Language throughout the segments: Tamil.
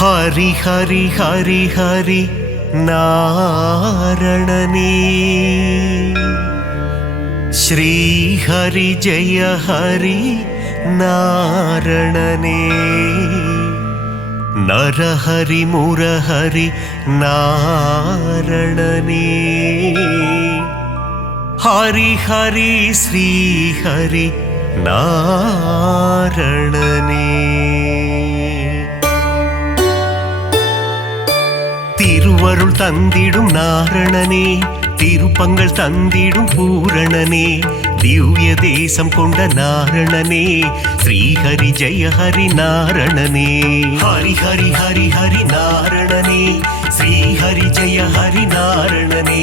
ஹரி ஹரி ஹரி ஹரி நாரணனே ஸ்ரீ ஹரி ஜெய ஹரி நாரணனே நரஹரி முரஹரி நாரணனே ஹரி ஹரி ஸ்ரீ ஹரி நாரணனே திருவருள் தந்திடும் நாரணனே திருப்பங்கள் தந்திடும் பூரணனே திவ்ய தேசம் கொண்ட நாரணனே ஸ்ரீஹரி ஜெய ஹரி நாரணனே ஹரி ஹரி ஹரி ஹரி நாரணனே ஸ்ரீஹரி ஜெய ஹரி நாரணனே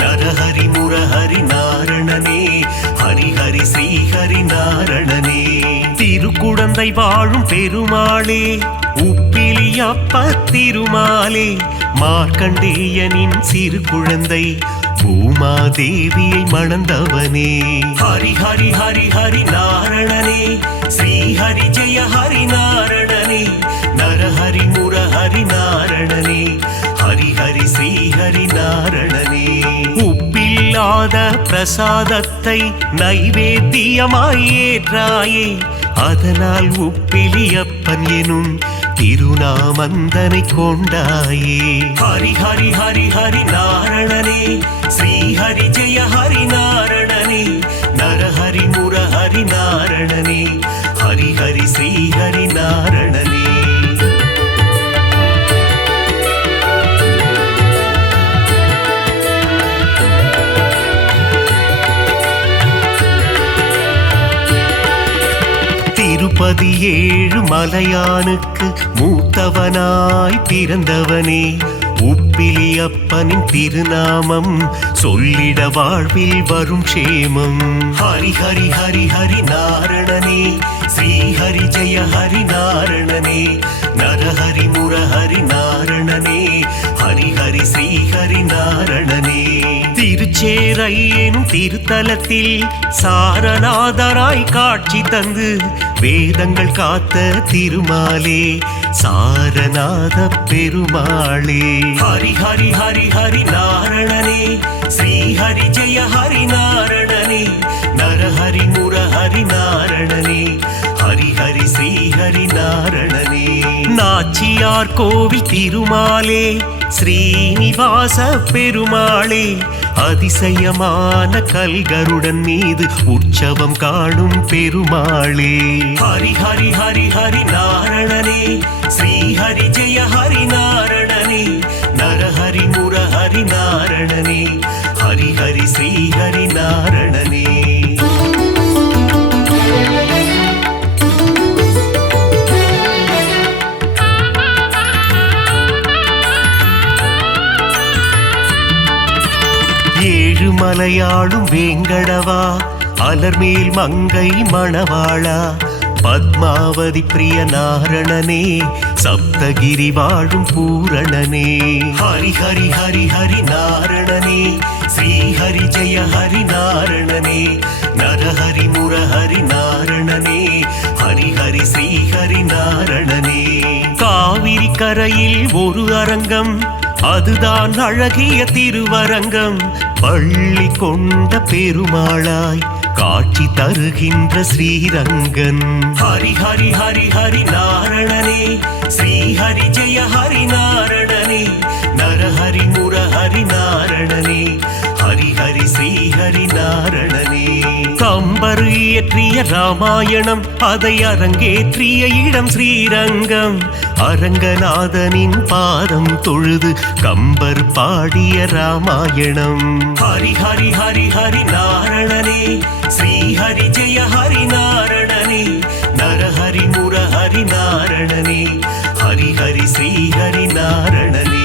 நரஹரி முரஹரி நாரணனே ஹரி ஹரி ஸ்ரீஹரி நாரணனே திருக்குடந்தை வாழும் பெருமாளே உப்பிலியப்ப திருமாலே மார்க்கண்டேயனின் சிறு குழந்தை பூமாதேவியை மணந்தவனே ஹரி ஹரி ஹரி ஹரி நாரணனே ஸ்ரீஹரி ஜெய ஹரி நாரணனே நரஹரி முரஹரி நாரணனே ஹரி ஹரி ஸ்ரீஹரி நாரணனே உப்பில்லாத பிரசாதத்தை நைவேத்தியமாய் ஏற்றாயே அதனால் உப்பிலியப்பன் எனும் திருநாமந்தனை கொண்டாயே ஹரி ஹரி ஹரி ஹரி நாரணனே ஸ்ரீஹரி ஜெய ஹரி நாரணனே நரஹரி முரஹரி நாரணனே ஹரி ஹரி ஸ்ரீஹரி நாரணனே திருப்பதி ஏழு மலையானுக்கு மூத்தவனாய் பிறந்தவனே உப்பிலியப்பனின் திருநாமம் சொல்லிட வாழ்வில் வரும் க்ஷேமம் ஹரி ஹரி ஹரி ஹரி நாரணனே ஸ்ரீஹரி ஜெய ஹரி நாரணனே நரஹரி முரஹரி நாரணனே ஹரி ஹரி ஸ்ரீஹரி நாரணனே திருச்சேரை எனும் திருத்தலத்தில் சாரநாதராய் காட்சி தந்து வேதங்கள் காத்த திருமாலே சாரநாத பெருமாளே ஹரி ஹரி ஹரி ஹரி நாரணனே ஸ்ரீஹரி ஜெய ஹரி நாரணனே நரஹரி முரஹரி நாரணனே ஹரி ஹரி ஸ்ரீஹரி நாரணனே நாச்சியார் கோவில் திருமாலே ஸ்ரீனிவாச பெருமாளே அதிசயமான கல்கருடன் மீது உற்சவம் காணும் பெருமாளே ஹரி ஹரி ஹரி ஹரி நாரணனே ஸ்ரீஹரி ஜெய ஹரி நாரணனே நரஹரி முரஹரி நாரணனே ஹரி ஹரி ஸ்ரீஹரி நாரணனே ஏழு மலையாளும் வேங்கடவா அலர்மேல் மங்கை மணவாளா பத்மாவதி பிரிய நாரணனே சப்தகிரி வாழும் பூரணனே ஹரி ஹரி ஹரி ஹரி நாரணனே ஸ்ரீஹரி ஜெய ஹரி நாரணனே நரஹரி முரஹரி நாரணனே ஹரி ஹரி ஸ்ரீஹரி நாரணனே காவிரி கரையில் ஒரு அரங்கம் அதுதான் அழகிய திருவரங்கம் பள்ளி கொண்ட பெருமாளாய் காட்சி தருகின்ற ஸ்ரீரங்கன் ஹரி ஹரி ஹரி ஹரி நாரணனே ஸ்ரீஹரி ஜெய ஹரி நாரணனே நரஹரி முரஹரி நாரணனே ஹரி ஹரி ஸ்ரீஹரி நாரணனே கம்பர் இயற்றிய ராமாயணம் அதை அரங்கேற்றிய இடம் ஸ்ரீரங்கம் அரங்கநாதனின் பாதம் தொழுது கம்பர் பாடிய ராமாயணம் ஹரி ஹரி ஹரி ஹரி நாரணனே ஸ்ரீஹரி ஜெய ஹரி நாரணனே நரஹரி முரஹரி நாரணனே ஹரி ஹரி ஸ்ரீஹரி நாரணனே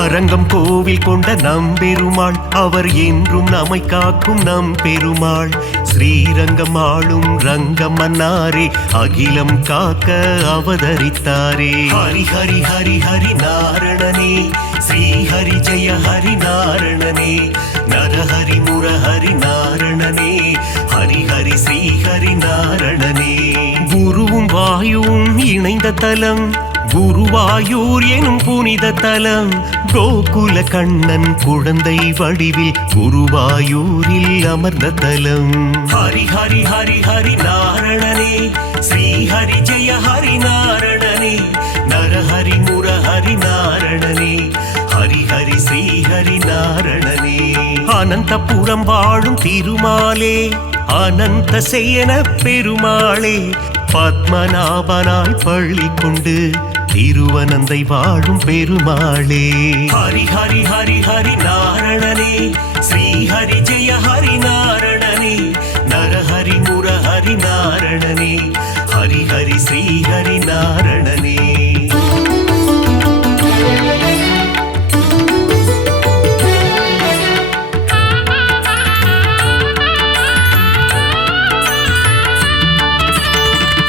அரங்கம் கோவில் கொண்ட நம்பெருமாள் அவர் என்றும் நம்மை காக்கும் நம்பெருமாள் ஸ்ரீரங்கம் ஆளும் ரங்கம் மன்னாரே அகிலம் காக்க அவதரித்தாரே ஹரி ஹரி ஹரி ஹரி நாரணனே ஸ்ரீஹரி ஜெய ஹரி நாரணனே நரஹரி முரஹரி நாரணனே ஹரி ஹரி ஸ்ரீஹரி நாரணனே குருவும் வாயுவும் இணைந்த தலம் குருவாயூர் எனும் புனித தலம் கோகுல கண்ணன் குழந்தை வடிவில் குருவாயூரில் அமர்ந்த தலம் ஹரி ஹரி ஹரி ஹரி நாரணனே ஸ்ரீஹரி ஜெய ஹரி நாரணனே நரஹரி முரஹரி நாரணனே ஹரி ஹரி ஸ்ரீஹரி நாரணனே அனந்தபுரம் வாழும் திருமாலே அனந்த சேன பெருமாளே பத்மநாபனாய் பள்ளி கொண்டு திருவனந்தை வாழும் பெருமாளே ஹரி ஹரி ஹரி ஹரி நாரணனே ஸ்ரீஹரி ஜெய ஹரி நாரணனே நரஹரி முரஹரி நாரணனே ஹரி ஹரி ஸ்ரீஹரி நாரணனே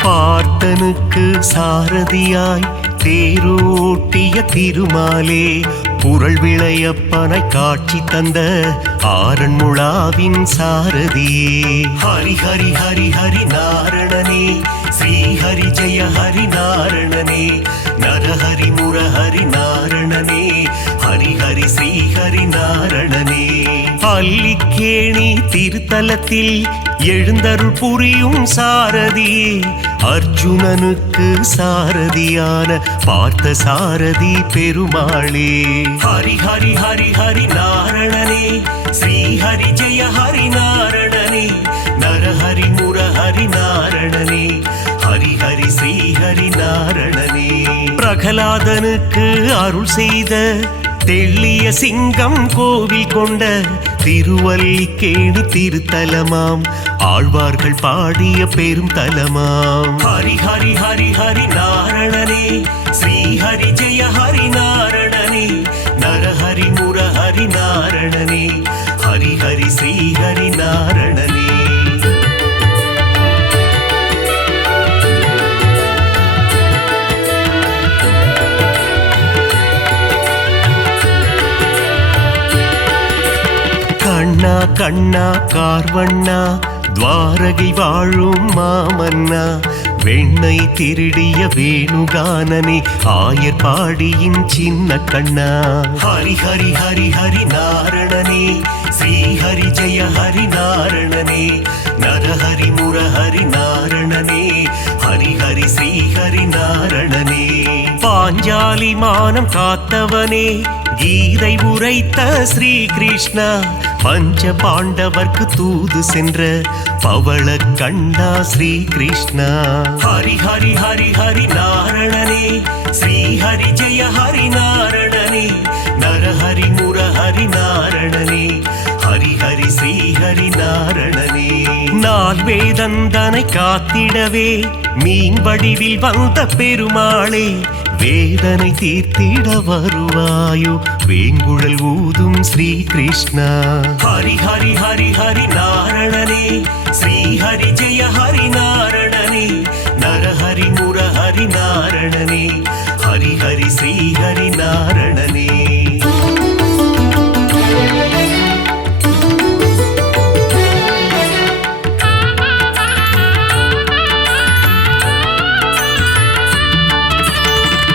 பார்த்தனுக்கு சாரதியாய் தேரோட்டிய திருமாலே புரள் விளையப்பனை காட்சி தந்த ஆரண்முழாவின் சாரதியே ஹரி ஹரி ஹரி ஹரி நாரணனே ஸ்ரீஹரி ஜெய ஹரி நாரணனே நரஹரி முரஹரி நாரணனே ஹரி ஹரி ஸ்ரீஹரி நாரணனே பள்ளிக்கேணி திருத்தலத்தில் எழுந்தருள் புரியும் சாரதியே அர்ஜுனனுக்கு சாரதியான பார்த்த சாரதி பெருமாளே ஹரி ஹரி ஹரி ஹரி நாரணனே ஸ்ரீஹரி ஜெய ஹரி நாரணனே நரஹரி முரஹரி நாரணனே ஹரி ஹரி ஸ்ரீஹரி நாரணனே பிரகலாதனுக்கு அருள் செய்த தெள்ளிய சிங்கம் கோவில் கொண்ட திருவல்லிக்கேணி திருத்தலமாம் ஆழ்வார்கள் பாடிய பெரும் தலமாம் ஹரி ஹரி ஹரி ஹரி நாரணனே ஸ்ரீஹரி ஜெய ஹரி நாரணனே நரஹரி முரஹரி நாரணனே ஹரி ஹரி ஸ்ரீஹரி நாரணனே கண்ணா கண்ணா கார்வண்ணா துவாரகை வாழும் மாமன்னா வெண்ணை திருடிய வேணுகானனே ஆயர் பாடியின் சின்ன கண்ணா ஹரி ஹரி ஹரி ஹரி நாரணனே ஸ்ரீஹரி ஜெய ஹரி நாரணனே நரஹரி முரஹரி நாரணனே ஹரி ஹரி ஸ்ரீஹரி நாரணனே பாஞ்சாலி மானம் காத்தவனே கீதை உரைத்த ஸ்ரீ கிருஷ்ணா பஞ்ச பாண்டவர்க்கு தூது சென்ற பவள கண்ணா ஸ்ரீ கிருஷ்ணா ஹரி ஹரி ஹரி ஹரி நாரணனே ஸ்ரீஹரி ஜெய ஹரி நாரணனே நரஹரி முரஹரி நாரணனே ஹரி ஹரி ஸ்ரீஹரி நாரணனே நால் வேதந்தனை காத்திடவே மீன் வடிவில் வந்த பெருமாளே வேதனை தீர்த்திட வருவாயோ வேங்குழல் ஊதும் ஸ்ரீ கிருஷ்ணா ஹரி ஹரி ஹரி ஹரி நாரணனே ஸ்ரீஹரி ஜெய ஹரி நாரணனே நரஹரி முரஹரி நாரணனே ஹரி ஹரி ஸ்ரீஹரி நாரணனே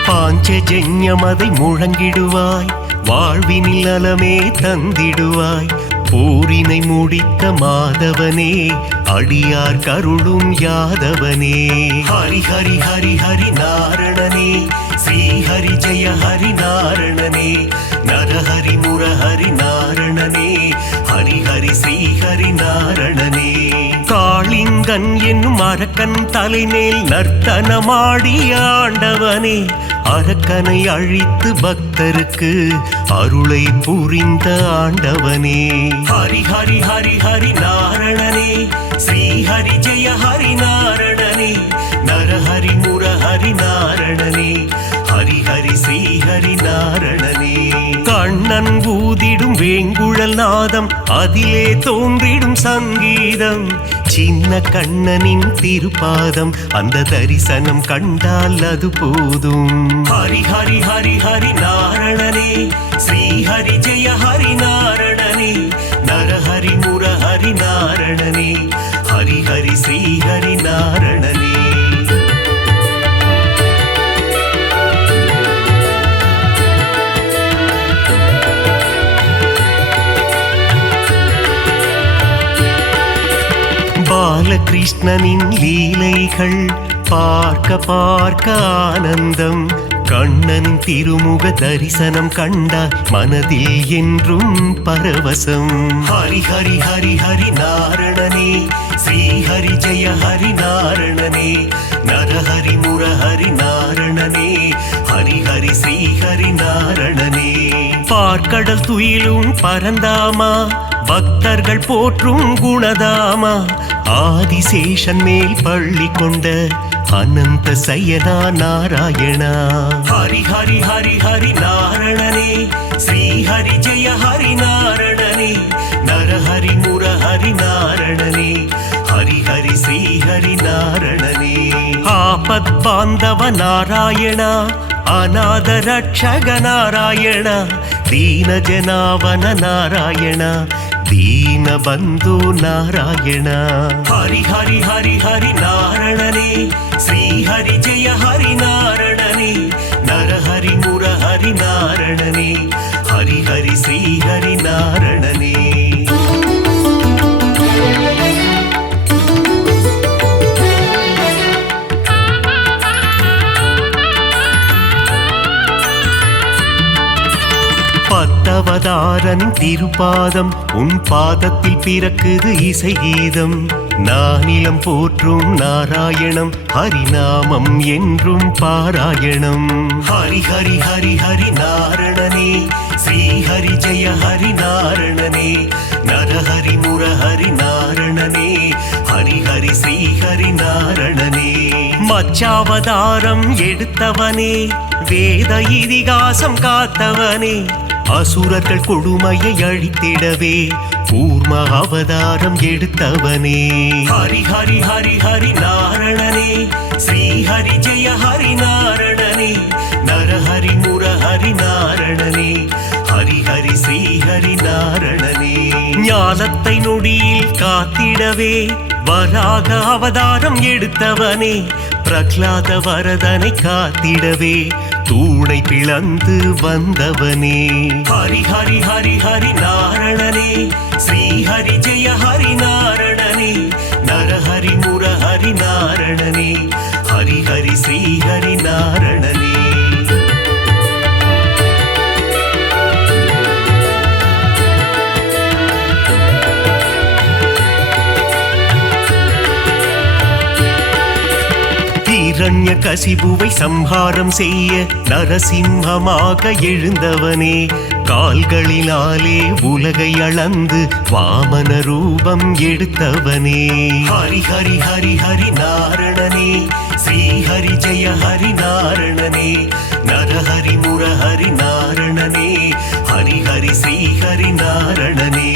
பாஞ்சஜன்யமதை முழங்கிடுவாய் வாழ்வினில் நலமே தந்திடுவாய் போரினை முடித்த மாதவனே அடியார் கருளும் யாதவனே ஹரி ஹரி ஹரி ஹரி நாரணனே ஸ்ரீஹரி ஜெய ஹரி நாரணனே நரஹரி முரஹரி நாரணனே ஹரி ஹரி ஸ்ரீஹரி நாரணனே காளிங்கன் என்னும் அரக்கன் தலைமேல் நர்த்தனமாடிய ஆண்டவனே அரக்கனை அழித்து பக்தருக்கு அருளை புரிந்த ஆண்டவனே ஹரி ஹரி ஹரி ஹரி நாரணனே ஸ்ரீஹரி ஜெய ஹரி நாரணனே நரஹரி முரஹரி நாரணனே ஹரி ஹரி ஸ்ரீஹரி நாரணனே கண்ணன் ஊதிடும் வேங்குழல் நாதம் அதிலே தோன்றிடும் சங்கீதம் சின்ன கண்ணனின் திருப்பாதம் அந்த தரிசனம் கண்டால் அது போதும் ஹரி ஹரி ஹரி ஹரி நாரணனே கிருஷ்ணனின் லீலைகள் பார்க்க பார்க்க ஆனந்தம். கண்ணனின் திருமுக தரிசனம் கண்டால் மனதில் என்றும் பரவசம். ஹரி ஹரி ஹரி ஹரி நாரணனே, ஸ்ரீ ஹரி ஜெய ஹரி நாரணனே, நரஹரி முரஹரி நாரணனே, ஹரி ஹரி ஸ்ரீ ஹரி நாரணனே. பார்க்கடல் துயிலும் பரந்தாமா, பக்தர்கள் போற்றும் குணதாமா, ஆதிசேஷன் மேல் பள்ளி கொண்ட அனந்த சயனா நாராயணா. ஹரி ஹரி ஹரி ஹரி நாரணனே, ஸ்ரீ ஹரி ஜெய ஹரி நாரணனே, நரஹரி முரஹரி நாரணனே, ஹரி ஹரி ஸ்ரீ ஹரி நாரணனே. ஆபத் பாந்தவ நாராயணா, அநாத ரட்சக நாராயணா, தீன ஜனாவன நாராயணா, தீன பந்து நாராயண. ஹரி ஹரி ஹரி ஹரி நாரணனே, ஸ்ரீ ஹரி ஜெய ஹரி நாரணனே, நரஹரி முரஹரி நாரணனே, ஹரி ஹரி ஸ்ரீ ஹரி நாரணனே. பத்தவதாரனின் திருப்பாதம், உன் பாதத்தில் பிறக்குது இசை கீதம். நானிலம் போற்றும் நாராயணம், ஹரிநாமம் என்றும் பாராயணம். ஹரி ஹரி ஹரி ஹரி நாரணனே, ஸ்ரீ ஹரி ஜெய ஹரி நாரணனே, நரஹரி முரஹரி நாரணனே, ஹரி ஹரி ஸ்ரீ ஹரி நாரணனே. மச்சாவதாரம் எடுத்தவனே, வேத இதிகாசம் காத்தவனே, அசுரர்கள் கொடுமையை அழித்திடவே கூர்ம அவதாரம் எடுத்தவனே. ஹரி ஹரி ஹரி ஹரி நாரணனே, ஸ்ரீ ஹரி ஜெய ஹரி நாரணனே, நரஹரி முரஹரி நாரணனே, ஹரி ஹரி ஸ்ரீ ஹரி நாரணனே. ஞானத்தை நொடியில் காத்திடவே வராக அவதாரம் எடுத்தவனே, பிரகலாத வரதனை காத்திடவே தூணை பிளந்து வந்தவனே. ஹரி ஹரி ஹரி ஹரி நாரணனே, ஸ்ரீ ஹரி ஜெய ஹரி நாரணனே, நரஹரி முரஹரி நாரணனே, ஹரி ஹரி ஸ்ரீ ஹரி நாரணனே. இரண்ய கசிபுவை சம்ஹாரம் செய்ய நரசிம்மமாக எழுந்தவனே, கால்களினாலே உலகை அளந்து வாமன ரூபம் எடுத்தவனே. ஹரி ஹரி ஹரி ஹரி நாரணனே, ஸ்ரீ ஹரி ஜெய ஹரி நாரணனே, நரஹரி முரஹரி நாரணனே, ஹரி ஹரி ஸ்ரீ ஹரி நாரணனே.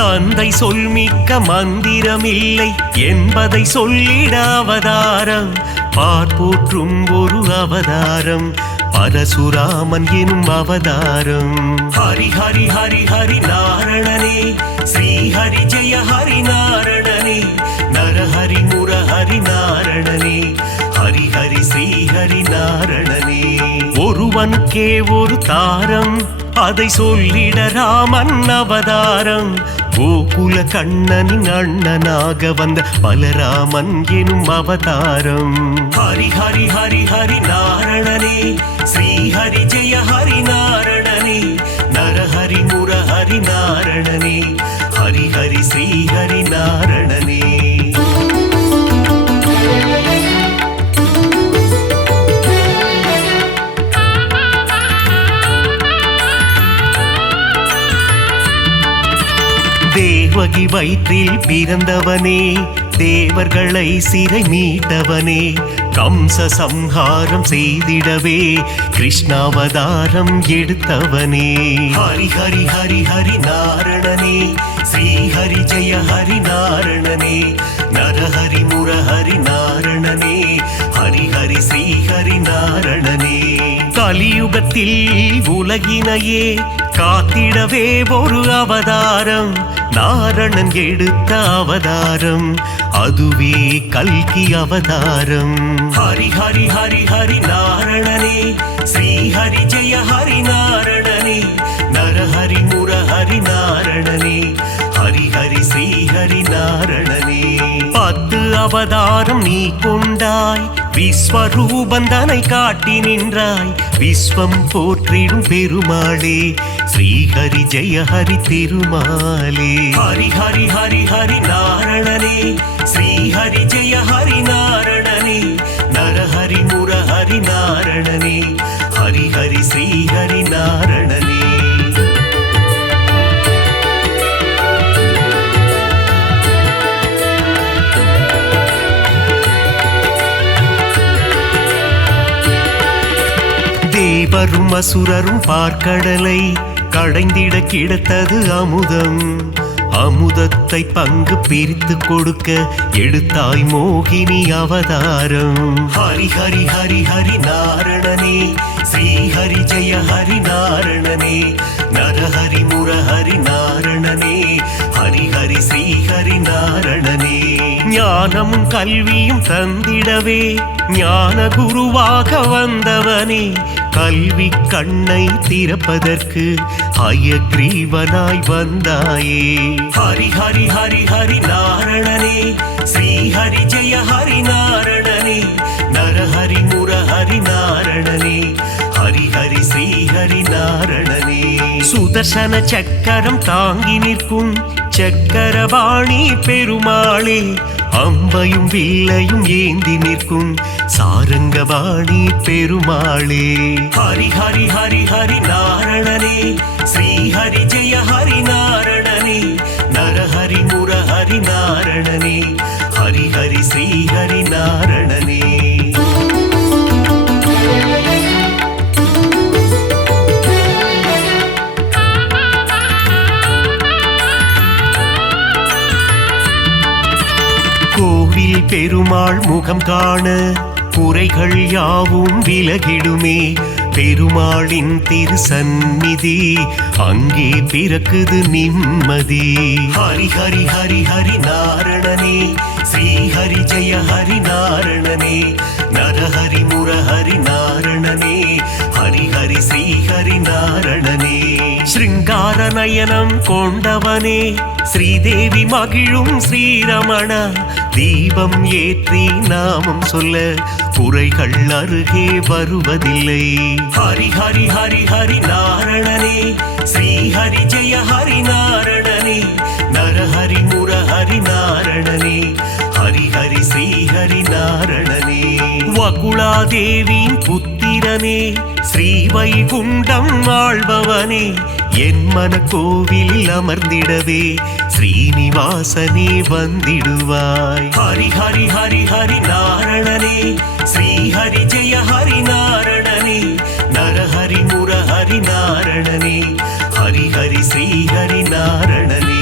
தந்தை சொல்மிக்க மந்திரமில்லை என்பதை சொல்லிட அவதாரம், பார்ப்போற்றும் ஒரு அவதாரம், பரசுராமன் எனும் அவதாரம். ஹரி ஹரி ஹரி ஹரி நாரணனே, ஸ்ரீ ஹரி ஜெய ஹரி நாரணனே, நரஹரி முரஹரி நாரணனே, ஹரி ஹரி ஸ்ரீ ஹரி நாரணனே. ஒருவனுக்கே ஒரு தாரம், அதை சொல்லிட ராமன் அவதாரம், கோகுல கண்ணனின் அண்ணனாக வந்த பலராமன் எனும் அவதாரம். ஹரி ஹரி ஹரி ஹரி நாரணனே, ஸ்ரீ ஹரி ஜெய ஹரி நாரணனே, நரஹரி முரஹரி நாரணனே, ஹரி ஹரி ஸ்ரீ ஹரி நாரணனே. தேவகி வயிற்றில் பிறந்தவனே, தேவர்களை சிறை மீட்டவனே, கம்ச சம்ஹாரம் செய்திடவே கிருஷ்ணாவதாரம் எடுத்தவனே. ஹரி ஹரி ஹரி ஹரி நாரணனே, ஸ்ரீ ஹரி ஜெய ஹரி நாரணனே, நரஹரி முரஹரி நாரணனே, ஹரி ஹரி ஸ்ரீ ஹரி நாரணனே. கலியுகத்தில் உலகினையே காத்திடவே ஒரு அவதாரம், நாரணன் எடுத்த அவதாரம், அதுவே கல்கி அவதாரம். ஹரி ஹரி ஹரி ஹரி நாரணனே, ஸ்ரீ ஹரி ஜெய ஹரி நாரணனே, நரஹரி முரஹரி நாரணனே, ஹரி ஹரி ஸ்ரீ ஹரி நாரணனே. 10 அவதாரம் நீ கொண்டாய், விஸ்வரூபந்தனை காட்டி நின்றாய். விஸ்வம் போற்றிடும் பெருமாளே, ஸ்ரீஹரி ஜெய ஹரி திருமாலே. ஹரி ஹரி ஹரி ஹரி நாரணனே, ஸ்ரீஹரி ஜெய ஹரி நாரணனே. நரஹரி முரஹரி நாரணனே, ஹரி ஹரி ஸ்ரீஹரி நாரணனே. தேவரும் அசுரரும் பார்க்கடலை கடைந்திட கிடைத்தது அமுதம். அமுதத்தை பங்கு பிரித்து கொடுக்க எடுத்தாய் மோகினி அவதாரம். ஹரி ஹரி ஹரி ஹரி நாரணனே, ஸ்ரீஹரி ஜெய ஹரி நாரணனே. நரஹரி முரஹரி நாரணனே, ஹரி ஹரி ஸ்ரீஹரி நாரணனே. ஞானமும் கல்வியும் தந்திடவே ஞான குருவாக வந்தவனே, கல்வி கண்ணை திறப்பதற்கு ஹயக்ரீவனாய் வந்தாயே. ஹரி ஹரி ஹரி ஹரி நாரணனே, ஸ்ரீஹரி ஜெய ஹரி நாரணனே. நரஹரி முரஹரி நாரணனே, ஹரி ஹரி ஸ்ரீஹரி நாரணனே. சுதர்சன சக்கரம் தாங்கி நிற்கும் சக்கரபாணி பெருமாளே, அம்பையும் வில்லையும் ஏந்தி நிற்கும் சாரங்கபாணி பெருமாளே. ஹரி ஹரி ஹரி ஹரி நாரணனே, ஸ்ரீஹரி ஜெய ஹரி நாரணனே. நரஹரி முரஹரி நாரணனே, ஹரி ஹரி ஸ்ரீஹரி நாரணனே. கோவில் பெருமாள் முகம் காண குறைகள் யாவும் விலகிடுமே. பெருமாளின் திருசந்நிதி அங்கே பிறக்குது நிம்மதி. ஹரி ஹரி ஹரி ஹரி நாரணனே, ஸ்ரீஹரி ஜெய ஹரி நாரணனே. நரஹரி முரஹரி நாரணனே, ஹரி ஹரி ஸ்ரீஹரி நாரணனே. ஸ்ருங்கார நயனம் கொண்டவனே, ஸ்ரீதேவி மகிழும் ஸ்ரீரமண. தீபம் ஏற்றி நாமம் சொல்ல குறைகள் அருகே வருவதில்லை. ஹரி ஹரி ஹரி ஹரி நாரணனே, ஸ்ரீஹரி ஜெய ஹரி நாரணனே. நரஹரி முரஹரி நாரணனே, ஹரி ஹரி ஸ்ரீஹரி நாரணனே. வகுளாதேவியின் புத்திரனே, ஸ்ரீ வைகுண்டம் ஆள்பவனே. என் மன கோவிலில் அமர்ந்திடவே ஸ்ரீனிவாசனே வந்திடுவாய். ஹரி ஹரி ஹரி ஹரி நாரணனே, ஸ்ரீஹரி ஜெய ஹரி நாரணனே. நரஹரி முரஹரி நாரணனே, ஹரி ஹரி ஸ்ரீஹரி நாரணனே.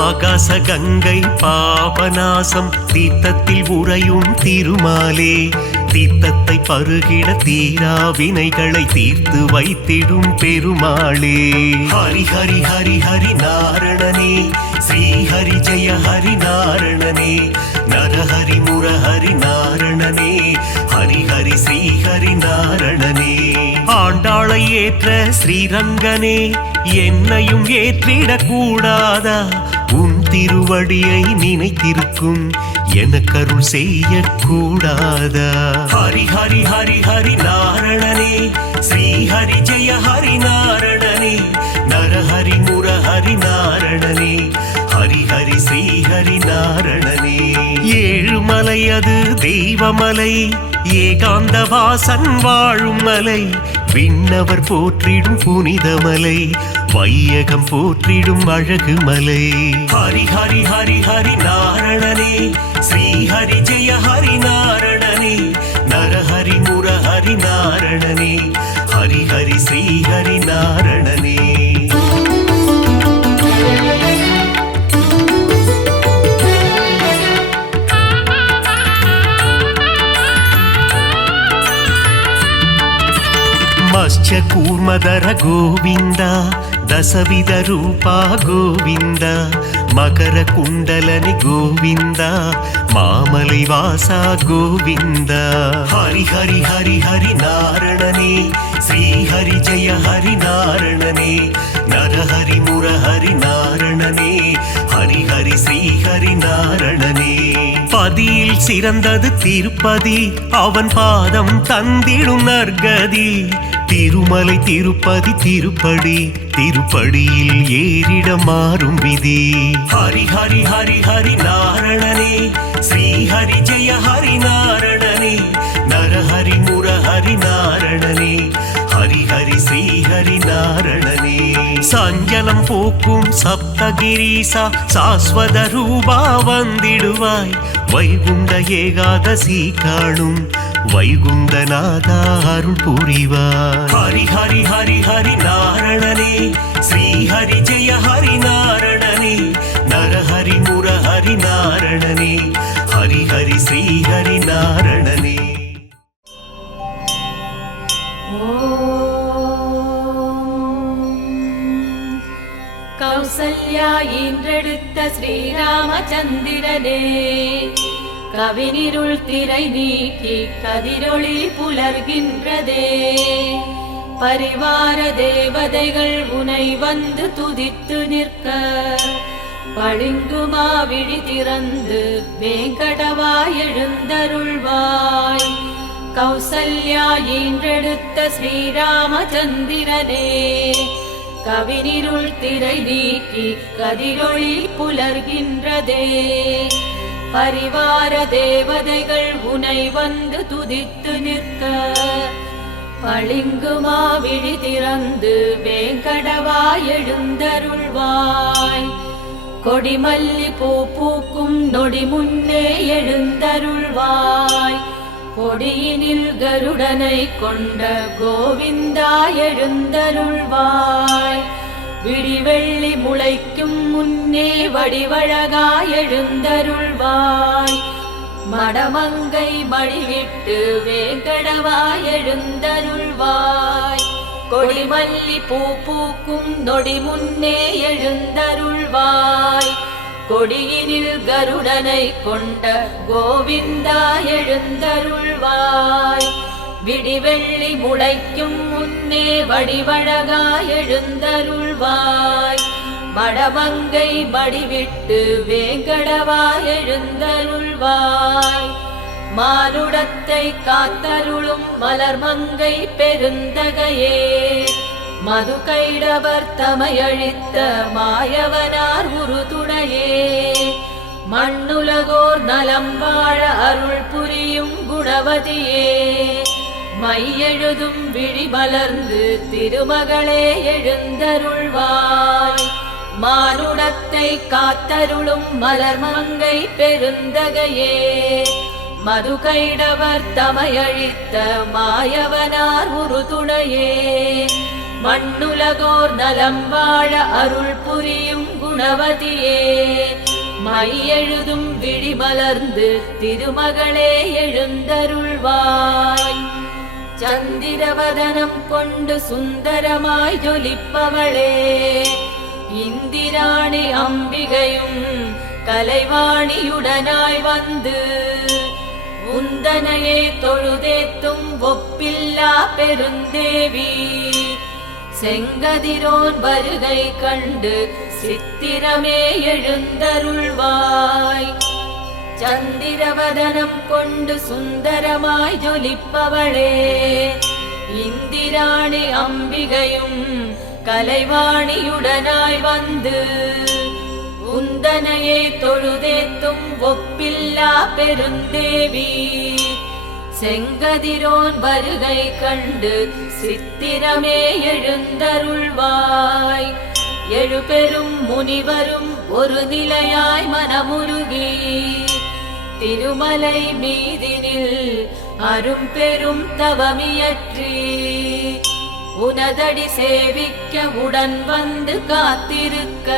ஆகாச கங்கை பாபநாசம் தீர்த்தத்தில் உறையும் திருமாலே. தீர்த்தத்தை பருகிட தீரா வினைகளை தீர்த்து வைத்திடும் பெருமாளே. ஹரி ஹரி ஹரி ஹரி நாரணனே, ஸ்ரீஹரி ஜெய ஹரி நாரணனே. நரஹரி முரஹரி நாரணனே, ஹரி ஹரி ஸ்ரீஹரி நாரணனே. ஆண்டாளை ஏற்ற ஸ்ரீரங்கனே, என்னையும் ஏற்றிடக் கூடாதா? உன் திருவடியை நினைத்திருக்கும் எனக்கருள் செய்யக்கூடாதா? ஹரி ஹரி ஹரி ஹரி நாரணனே, ஸ்ரீஹரி ஜெய ஹரி நாரணனே. நரஹரி முரஹரி நாரணனே, ஹரி ஹரி ஸ்ரீஹரி நாரணனே. ஏழுமலை அது தெய்வமலை, ஏகாந்த வாசன் வாழும் மலை. விண்ணவர் போற்றிடும் புனிதமலை, வையகம் போற்றிடும் அழகு மலை. ஹரி ஹரி ஹரி ஹரி நாரணனே, ஸ்ரீஹரி ஜெய ஹரி நாரணனே. நரஹரி முரஹரி நாரணனே, ஹரி ஹரி ஸ்ரீஹரி நாரணனே. ಪಂಚಕೂರ್ಮದರ ಗೋವಿಂದ ದಸವಿಧ ರೂಪ ಗೋವಿಂದ ಮಕರ ಕುಂಡಲನಿ ಗೋವಿಂದ ಮಾಮಲೈ ವಾಸ ಗೋವಿಂದ ಹರಿ ಹರಿ ಹರಿ ಹರಿ ನಾರಣನೇ ಶ್ರೀ ಹರಿ ಜಯ ಹರಿ ನಾರಣನೇ ನರಹರಿ ಮುರಹರಿ நாரணனே ஹரி ஹரி ஸ்ரீ ஹரி நாரணனே பதியில் சிறந்தது திருப்பதி அவன் பாதம் தந்திடும் நற்கதி திருமலை திருப்பதி திருப்படி திருப்படியில் ஏறிட மாறும் விதி ஹரி ஹரி ஹரி ஹரி நாரணனே ஸ்ரீ ஹரி ஜெய ஹரி நாரணனே நரஹரி முரஹரி நாரணனே ஹரி ஹரி ஸ்ரீ ஹரி நாரணனே சஞ்சலம் போக்கும் சப்தகிரீசா சாஸ்வத ரூபா வந்திடுவாய் வைகுண்ட ஏகாதசி காணும் வைகுண்டநாதா அருள் புரிவாய் ஹரி ஹரி ஹரி ஹரி நாரணனே ஸ்ரீ ஹரி ஜெய ஹரி நாரணனே நரஹரி முரஹரி நாரணனே ஹரி ஹரி ஸ்ரீ ஹரி நாரணனே கௌசல்யா ஈன்றெடுத்த ஸ்ரீராமச்சந்திரனே கவினிருள் திரை நீக்கி கதிரொளி புலர்கின்றதே பரிவார தேவதைகள் உனை வந்து துதித்து நிற்க பளிங்குமா விழி திறந்து வேங்கடவாய் எழுந்தருள்வாய் கௌசல்யா ஈன்றெடுத்த ஸ்ரீராமச்சந்திரனே கவினிருள் திரை நீக்கி கதிரொளி புலர்கின்றதே பரிவார தேவதைகள் உனை வந்து துதித்து நிற்க பளிங்குமா விழி திறந்து வேங்கடவாய் எழுந்தருள்வாய் கொடிமல்லி பூ பூக்கும் நொடி முன்னே எழுந்தருள்வாய் கொடியினில் கருடனை கொண்ட கோவிந்தா எழுந்தருள்வாய் விடிவெள்ளி முளைக்கும் முன்னே வடிவழகாய் எழுந்தருள்வாய் மடமங்கை மடிவிட்டு வேங்கடவாய் எழுந்தருள்வாய் கொடிமல்லி பூ பூக்கும் நொடி முன்னே எழுந்தருள்வாய் கொடியினில் கருடனை கொண்ட கோவிந்தா எழுந்தருள்வாய் விடிவெள்ளி முளைக்கும் முன்னே வடிவழகாய் எழுந்தருள்வாய் மடமங்கை மடிவிட்டு வேங்கடவாய் எழுந்தருள்வாய் மானுடத்தை காத்தருளும் மலர்மங்கை பெருந்தகையே மது கைடவர் தமையழித்த மாயவனார் உறுதுணையே மண்ணுலகோர் நலம் வாழ அருள் புரியும் குணவதியே மையெழுதும் விழி மலர்ந்து திருமகளே எழுந்தருள்வாய் மானுடத்தை காத்தருளும் மலர்மங்கை பெருந்தகையே மது கைடவர் தமையழித்த மாயவனார் உறுதுணையே மண்ணுலகோர் நலம் வாழ அருள் புரியும் குணவதியே மையெழுதும் விழி மலர்ந்து திருமகளே எழுந்தருள்வாய் சந்திரவதனம் கொண்டு சுந்தரமாய் ஜொலிப்பவளே இந்திராணி அம்பிகையும் கலைவாணியுடனாய் வந்து உந்தனையே தொழுதேத்தும் ஒப்பில்லா பெருந்தேவி செங்கதிரோன் வருகை கண்டு சித்திரமே எழுந்தருள்வாய் சந்திரவதனம் கொண்டு சுந்தரமாய் ஜொலிப்பவளே இந்திராணி அம்பிகையும் கலைவாணியுடனாய் வந்து உந்தனையே தொழுதேத்தும் ஒப்பில்லா பெருந்தேவி செங்கதிரோன் வருகை கண்டு சித்திரமே எழுந்தருள்வாய் எழுபெரும் முனிவரும் ஒரு நிலையாய் மனமுருகி திருமலை மீதினில் அரும்பெரும் தவமியற்றி உனதடி சேவிக்க உடன் வந்து காத்திருக்க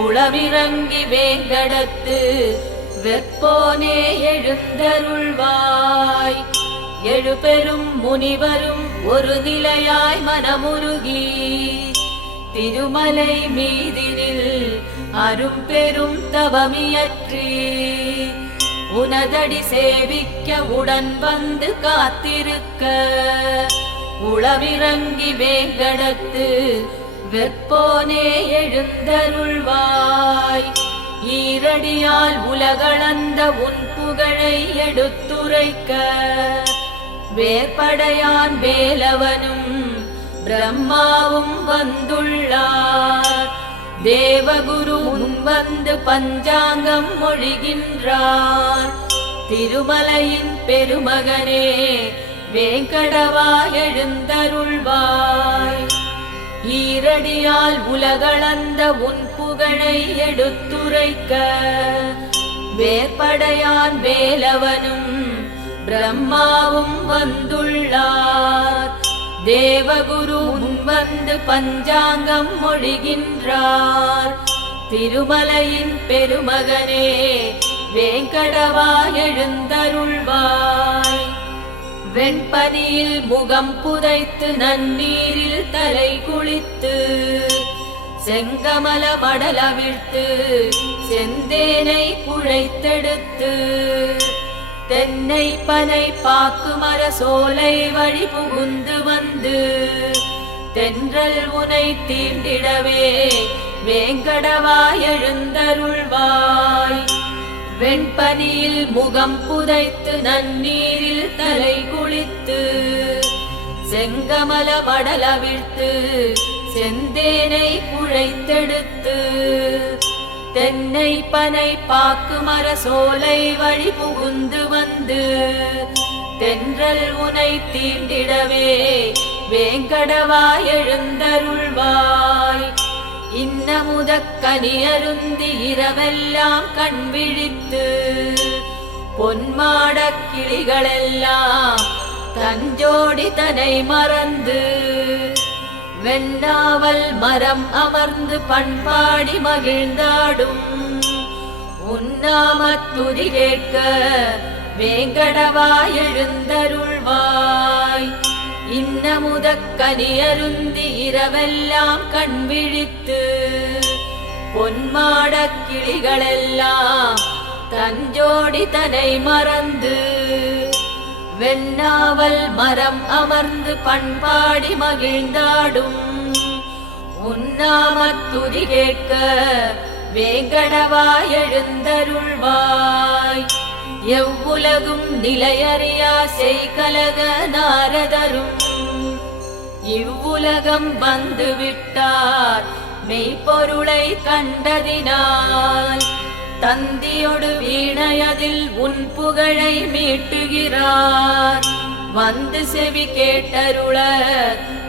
உளவிறங்கி வேங்கடத்து வெப்போனே எழுந்தருள்வாய் எழுபெரும் முனிவரும் ஒரு நிலையாய் மனமுருகி திருமலை மீதினில் அரும்பெரும் தவமியற்றி உனதடி சேவிக்க உடன் வந்து காத்திருக்க உளவிறங்கி வேங்கடத்து வெற்போனே எழுந்தருள்வாய். ஈரடியால் உலகளந்த உன் புகழை எடுத்துரைக்க வேற்படையான் வேலவனும் பிரம்மாவும் வந்துள்ளார். தேவகுரு முன் வந்து பஞ்சாங்கம் மொழிகின்றார். திருமலையின் பெருமகனே வேங்கடவா எழுந்தருள்வாய். ஈரடியால் உலகளந்த உன் புகழை எடுத்துரைக்க வேற்படையான் வேலவனும் பிரம்மாவும் வந்துள்ளார். தேவகுரு முன் வந்து பஞ்சாங்கம் மொழிகின்றார். திருமலையின் பெருமகனே வேங்கடவா எழுந்தருள்வாய். வெண்பனியில் முகம் புதைத்து நன்னீரில் தலை குளித்து செங்கமல மடலவிழ்த்து செந்தேனை குழைத்தெடுத்து தென்னை பனை பாக்கு மர சோலை வழி புகுந்து வந்து தென்றல் உனை தீண்டிடவே வேங்கடவா எழுந்தருள்வாய். வெண்பனியில் முகம் புதைத்து நன்னீரில் தலை குளித்து செங்கமல மடலவிழ்த்து செந்தேனை குழைத்தெடுத்து தென்னை பனை பாக்கு மர சோலை வழி புகுந்து வந்து தென்றல் உனை தீண்டிடவே வேங்கடவா எழுந்தருள்வாய். இன்னமுதக் கனியருந்தி இரவெல்லாம் கண் விழித்து பொன்மாடக் கிளிகளெல்லாம் தஞ்சோடி தனை மறந்து வெண்ணாவல் மரம் அமர்ந்து பண்பாடி மகிழ்ந்தாடும் உன்னாமத்துதி கேட்க வேங்கடவா எழுந்தருள்வாய். இன்னமுதக் கனியருந்தி இரவெல்லாம் கண் விழித்து பொன்மாடக் கிளிகளெல்லாம் தஞ்சோடி தனை மறந்து வெண்ணாவல் மரம் அமர்ந்து பண்பாடி மகிழ்ந்தாடும் உன்னாமத்துதி கேட்க வேங்கடவா எழுந்தருள்வாய். எவ்வுலகும் நிலையறியா செய்கலக நாரதரும் இவ்வுலகம் வந்து விட்டார் மெய்ப்பொருளை கண்டதினால் தந்தியொடு வீணையதில் உன் புகழை மீட்டுகிறார். வந்து செவி கேட்டருள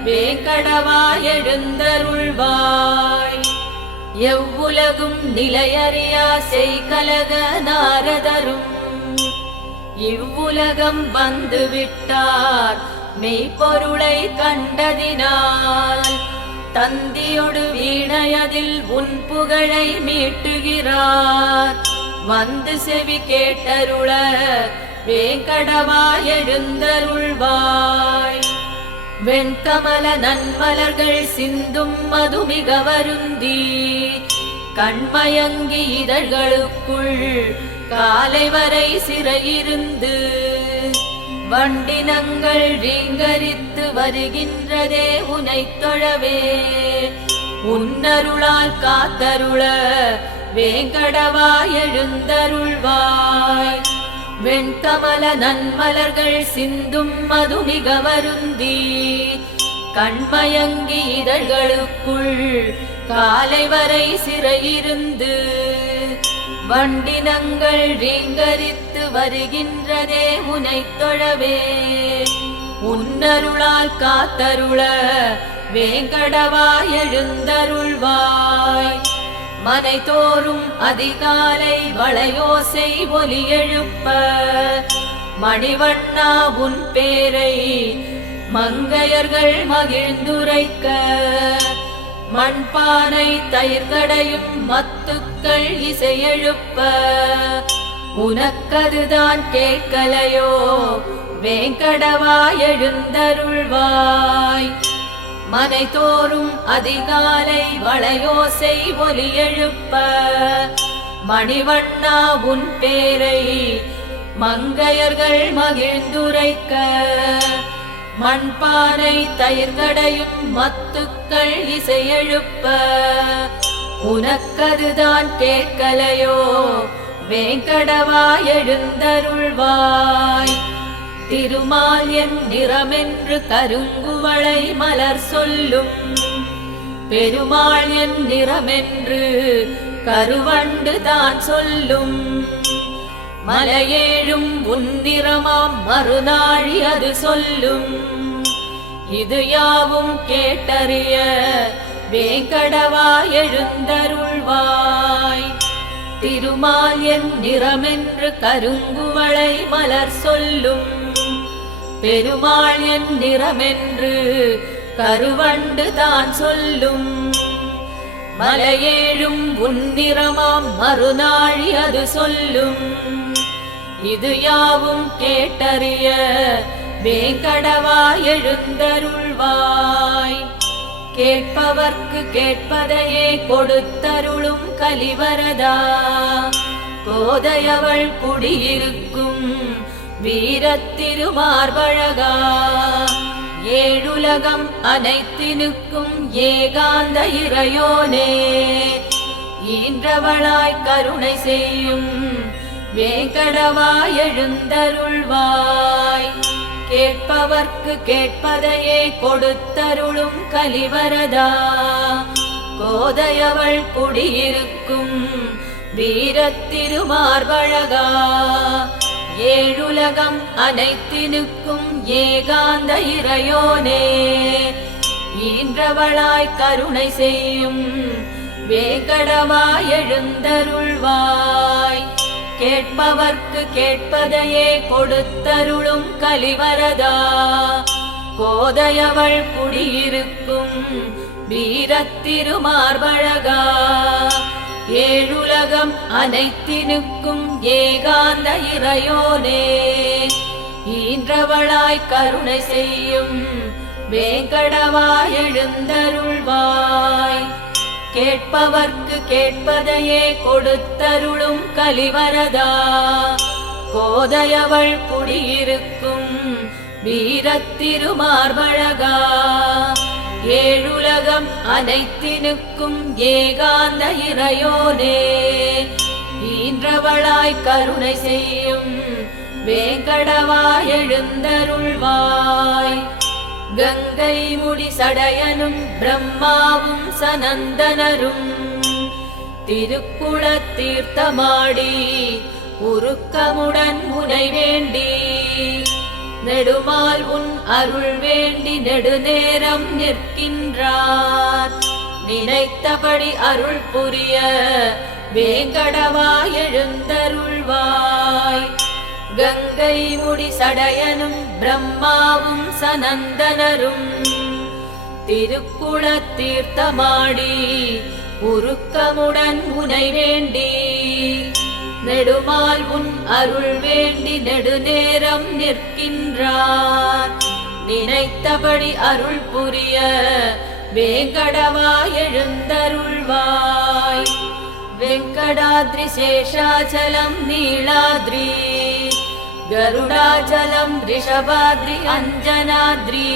வேங்கடவா எழுந்தருள்வாய். எவ்வுலகும் நிலையறியா செய்கலக நாரதரும் இவ்வுலகம் வந்து விட்டார் மெய்ப்பொருளை கண்டதினால் தந்தியொடு வீணையதில் உன் புகழை மீட்டுகிறார். வந்து செவி கேட்டருள வேங்கடவா எழுந்தருள்வாய். வெண்கமல நன்மலர்கள் சிந்தும் மதுமிக வருந்தி கண்மயங்கி இதழ்களுக்குள் காலை வரை சிறையிருந்து வண்டினங்கள் ரீங்கரித்து வருகின்றதே உனைத் தொழவே உன்னருளால் காத்தருள வேங்கடவா எழுந்தருள்வாய். வெண்கமல நன்மலர்கள் சிந்தும் மதுமிக வருந்தி கண்மயங்கி இதழ்களுக்குள் காலை வரை சிறையிருந்து வண்டினங்கள் ரீங்கரித்து வருகின்றதே உனைத் தொழவே உன்னருளால் காத்தருள வேங்கடவா எழுந்தருள்வாய். மனை தோறும் அதிகாலை வளையோசை ஒலி எழுப்ப மணிவண்ணா உன் பேரை மங்கையர்கள் மகிழ்ந்துரைக்க மண்பானை தயிர்கடையும் மத்துக்கள் இசையெழுப்ப உனக்கதுதான் கேட்கலையோ வேங்கடவா எழுந்தருள்வாய். மனை தோறும் அதிகாலை வளையோசை ஒலி எழுப்ப மணிவண்ணா உன் பேரை மங்கையர்கள் மகிழ்ந்துரைக்க மண்பானை தயிர்கடையும் மத்துக்கள் இசையெழுப்ப உனக்கதுதான் கேட்கலையோ வேங்கடவா எழுந்தருள்வாய். திருமால் என் நிறமென்று கருங்குவளை மலர் சொல்லும் பெருமாள் என் நிறமென்று கருவண்டு தான் சொல்லும். மலையேழும் உன்னிறமாம் மறுநாழி அது சொல்லும். இது யாவும் கேட்டறிய வேங்கடவா எழுந்தருள்வாய். திருமால் என் நிறமென்று கருங்குவளை மலர் சொல்லும் பெருமாள் என் நிறமென்று கருவண்டு தான் சொல்லும். மலையேழும் உன்னிறமாம் மறுநாழி அது சொல்லும். இது யாவும் கேட்டறிய வேங்கடவா எழுந்தருள்வாய். கேட்பவர்க்கு கேட்பதையே கொடுத்தருளும் கலிவரதா கோதையவள் குடியிருக்கும் வீரத்திருமார்பழகா. ஏழுலகம் அனைத்தினுக்கும் ஏகாந்த இறையோனே ஈன்றவளாய் கருணை செய்யும் வேங்கடவா எழுந்தருள்வாய். கேட்பவர்க்கு கேட்பதையே கொடுத்தருளும் கலிவரதா கோதையவள் குடியிருக்கும் வீரத்திருமார்பழகா. ஏழுலகம் அனைத்தினுக்கும் ஏகாந்த இறையோனே ஈன்றவளாய் கருணை செய்யும் வேங்கடவா எழுந்தருள்வாய். கேட்பவர்க்கு கேட்பதையே கொடுத்தருளும் கலிவரதா கோதையவள் குடியிருக்கும் வீரத்திருமார்பழகா. ஏழுலகம் அனைத்தினுக்கும் ஏகாந்த இறையோனே ஈன்றவளாய் கருணை செய்யும் வேங்கடவா எழுந்தருள்வாய். கேட்பவர்க்கு கேட்பதையே கொடுத்தருளும் கலிவரதா கோதையவள் குடியிருக்கும் வீரத்திருமார்பழகா. ஏழுலகம் அனைத்தினுக்கும் ஏகாந்த இறையோனே ஈன்றவளாய் கருணை செய்யும் வேங்கடவா எழுந்தருள்வாய். கங்கை முடி சடையனும் பிரம்மாவும் சனந்தனரும் திருக்குளத் தீர்த்தமாடி உருக்கமுடன் முனை வேண்டி நெடுமால் உன் அருள் வேண்டி நெடுநேரம் நிற்கின்றார். நினைத்தபடி அருள் புரிய வேங்கடவா எழுந்தருள்வாய். கங்கை முடி சடையனும் பிரம்மாவும் சனந்தனரும் திருக்குளத் தீர்த்தமாடி உருக்கமுடன் முனை வேண்டி நெடுமால் உன் அருள் வேண்டி நெடுநேரம் நிற்கின்றார். நினைத்தபடி அருள் புரிய வேங்கடவா எழுந்தருள்வாய். வெங்கடாத்ரி சேஷாச்சலம் நீளாத்ரி கருடாச்சலம் ரிஷபாத்ரி அஞ்சனாத்ரி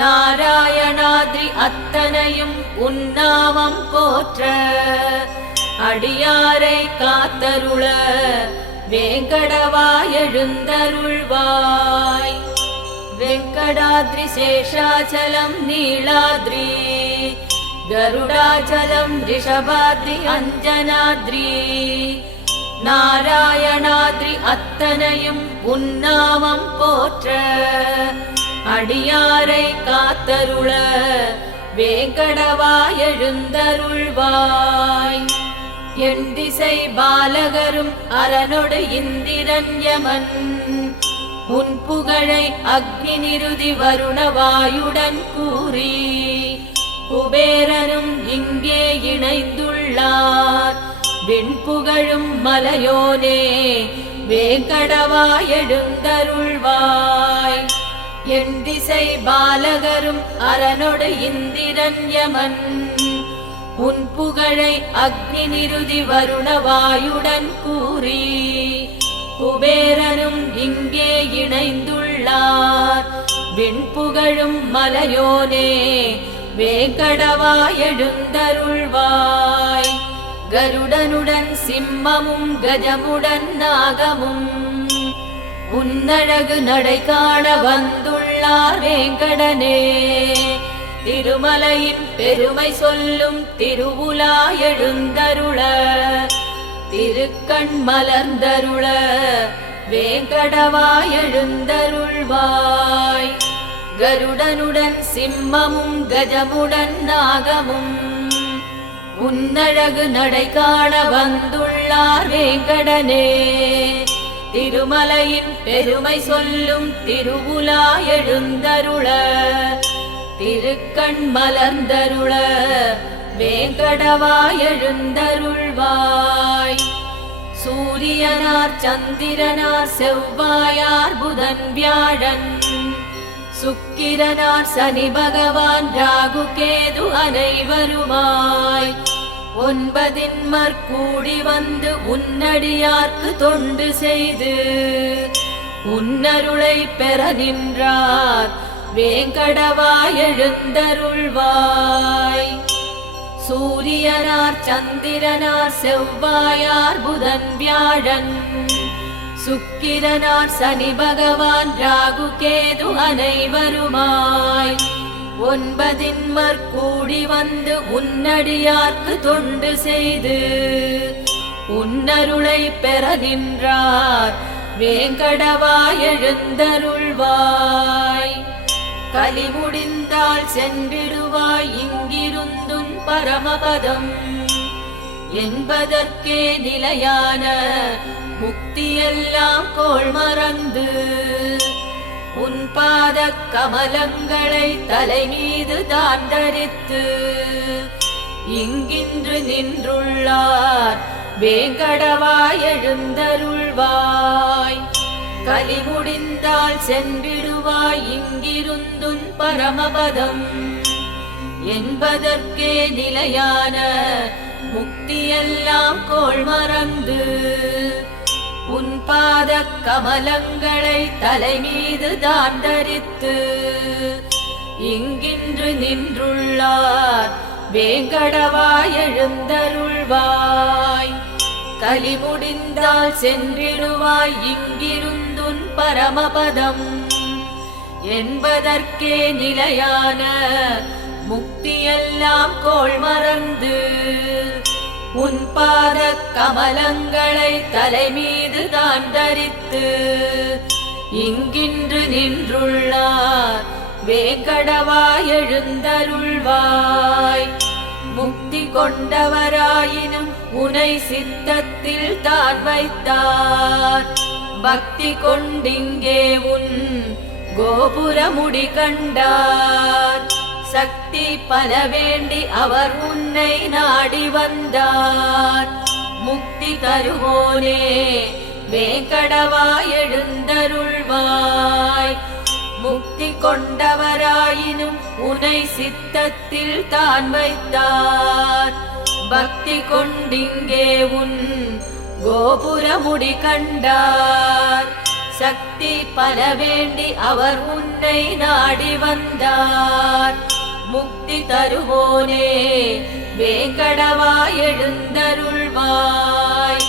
நாராயணாத்ரி அத்தனையும் உன்னாமம் போற்ற அடியாரை காத்தருள வேங்கடவா எழுந்தருள்வாய். வெங்கடாத்ரி சேஷாச்சலம் நீளாத்ரி கருடாச்சலம் ரிஷபாத்ரி அஞ்சனாத்ரி நாராயணாத்ரி அத்தனையும் உன்னாமம் போற்ற அடியாரை காத்தருள வேங்கடவா எழுந்தருள்வாய். என் திசை பாலகரும் அரனொடு இந்திரன் யமன் உன் புகழை அக்னி நிருதி வருணவாயுடன் கூறி குபேரனும் இங்கே இணைந்துள்ளார். விண்புகழும் மலையோனே வேங்கடவா எழுந்தருள்வாய். என் திசை பாலகரும் அரனொடு இந்திரன் யமன் உன் புகழை அக்னி நிருதி வருணவாயுடன் கூறி குபேரனும் இங்கே இணைந்துள்ளார். விண்புகழும் மலையோனே வேங்கடவா எழுந்தருள்வாய். கருடனுடன் சிம்மமும் கஜமுடன் நாகமும் உன்னழகு நடை காண வந்துள்ளார் வேங்கடனே. திருமலையின் பெருமை சொல்லும் திருவுலா எழுந்தருள திருக்கண் மலர்ந்தருள வேங்கடவா எழுந்தருள்வாய். கருடனுடன் சிம்மமும் கஜமுடன் நாகமும் உன்னழகு நடை காண வந்துள்ளார் வேங்கடனே. திருமலையின் பெருமை சொல்லும் திருவுலா எழுந்தருள திருக்கண் மலர்ந்தருள வேங்கடவா எழுந்தருள்வாய். சூரியனார் சந்திரனார் செவ்வாயார் புதன் வியாழன் சுக்கிரனார் சனி பகவான் ராகு கேது அனைவருமாய் 9 கூடி வந்து உன்னடியார்க்கு தொண்டு செய்து உன்னருளை பெற நின்றார் வேங்கடவா எழுந்தருள்வாய். சூரியனார் சந்திரனார் செவ்வாயார் புதன் வியாழன் சுக்கிரனார் சனி பகவான் ராகு கேது அனைவருமாய் 9 கூடி வந்து உன்னடியார்க்கு தொண்டு செய்து உன்னருளை பெற நின்றார் வேங்கடவா எழுந்தருள்வாய். கலி முடிந்தால் சென்றிடுவாய் இங்கிருந்தும் பரமபதம் என்பதற்கே நிலையான முக்தியெல்லாம் கோள் மறந்து உன் பாத கமலங்களை தலை மீது தான் தரித்து இங்கின்று நின்றுள்ளார் வேங்கடவா எழுந்தருள்வாய். கலி முடிந்தால் சென்றிடுவாய் இங்கிருந்தும் பரமபதம் என்பதற்கே நிலையான முக்தியெல்லாம் கோள் மறந்து உன் பாத கமலங்களை தலை மீது தான் தரித்து இங்கின்று நின்றுள்ளார் வேங்கடவா எழுந்தருள்வாய். கலி முடிந்தால் சென்றிடுவாய் இங்கிருந்துன் பரமபதம் என்பதற்கே நிலையான முக்தியெல்லாம் கோள் மறந்து உன் பாத கமலங்களை தலை மீது தான் தரித்து இங்கின்று நின்றுள்ளார் வேங்கடவா எழுந்தருள்வாய். முக்தி கொண்டவராயினும் உனை சித்தத்தில் தான் வைத்தார் பக்தி கொண்டிங்கே உன் கோபுரமுடி கண்டார். சக்தி பல வேண்டி அவர் உன்னை நாடி வந்தார். முக்தி தருவோனே வேங்கடவா எழுந்தருள்வாய். முக்தி கொண்டவராயினும் உனை சித்தத்தில் தான் வைத்தார் பக்தி கொண்டிங்கே உன் கோபுரமுடி கண்டார். சக்தி பல வேண்டி அவர் உன்னை நாடி வந்தார். முக்தி தருவோனே வேங்கடவா எழுந்தருள்வாய்.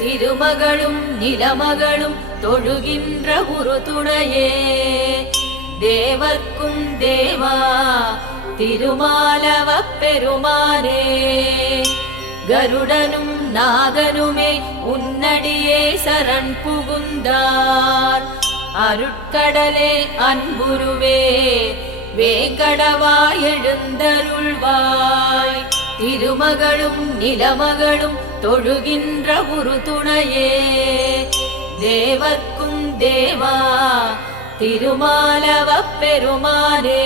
திருமகளும் நிலமகளும் தொழுகின்ற ஒரு துணையே தேவர்க்கும் தேவா திருமாலவ பெருமானே. கருடனும் நாகனுமே உன்னடியே சரண் புகுந்தார். அருட்கடலே அன்புருவே வேங்கடவா எழுந்தருள்வாய். திருமகளும் நிலமகளும் தொழுகின்ற ஒரு துணையே தேவர்க்கும் தேவா திருமாலவ பெருமானே.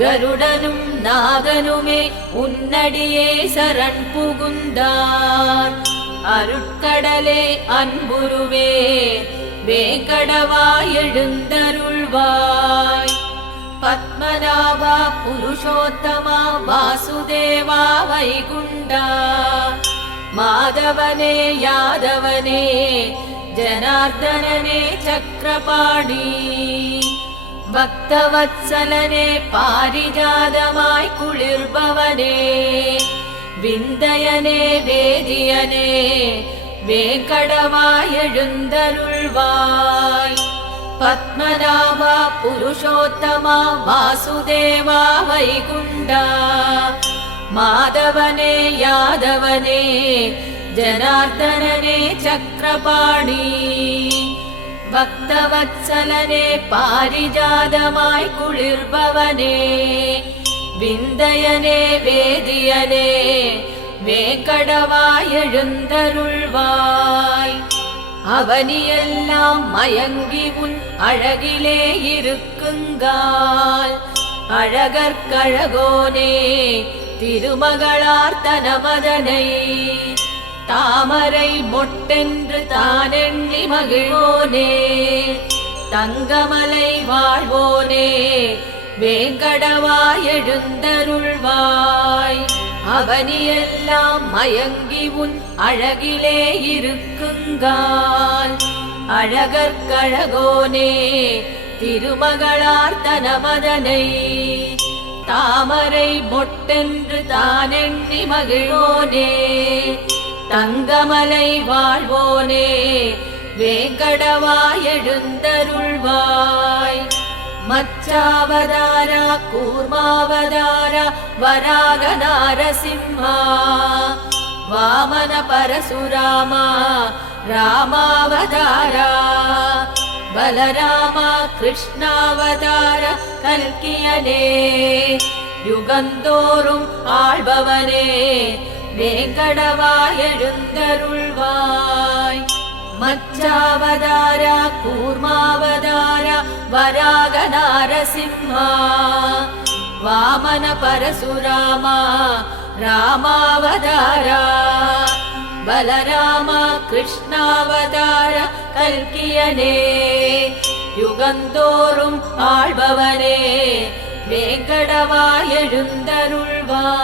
கருடனும் நாகனுமே உன்னடியே சரண் புகுந்தார். அருட்கடலே அன்புருவே வேங்கடவா எழுந்தருள்வாய். பத்மநாபா புருஷோத்தமா வாசுதேவா வைகுண்டா மாதவனே யாதவனே ஜனார்தனனே சக்கரபாணி பக்தவத்சலனே பாரிஜாதமாய் குளிர்பவனே விந்தயனே வேதியனே வேங்கடவா எழுந்தருள்வாய். பத்மநாபா புருஷோத்தமா வாசுதேவா வைகுண்டா மாதவனே யாதவனே ஜனார்தனனே சக்கரபாணி பக்தவத்சலனே பாரிஜாதமாய் குளிர்பவனே விந்தயனே வேதியனே வேங்கடவா எழுந்தருள்வாய். அவனியெல்லாம் மயங்கி உன் அழகிலே இருக்குங்கால் அழகற்கழகோனே திருமகளார் தனமதனை தாமரை மொட்டென்று தானெண்ணி மகிழ்வோனே தங்கமலை வாழ்வோனே வேங்கடவா எழுந்தருள்வாய். அவனியெல்லாம் மயங்கி உன் அழகிலே இருக்குங்கால் அழகற்கழகோனே திருமகளார் தனமதனை தாமரை மொட்டென்று தானெண்ணி மகிழ்வோனே தங்கமலை வாழ்வோனே வேங்கடவா எழுந்தருள்வாய். மச்சாவதாரா கூர்மாவதாரா வராக நாரசிம்மா வாமன பரசுராமா ராமாவதாரா பலராமா கிருஷ்ணாவதார கல்கியனே யுகந்தோறும் ஆள்பவனே வேங்கடவா எழுந்தருள்வாய். மச்சாவதாரா கூர்மாவதாரா வராக நாரசிம்மா வாமன பரசுராமா ராமாவதாரா பலராமா கிருஷ்ணாவதார கல்கியனே யுகந்தோறும் ஆள்பவனே வேங்கடவா எழுந்தருள்வாய்.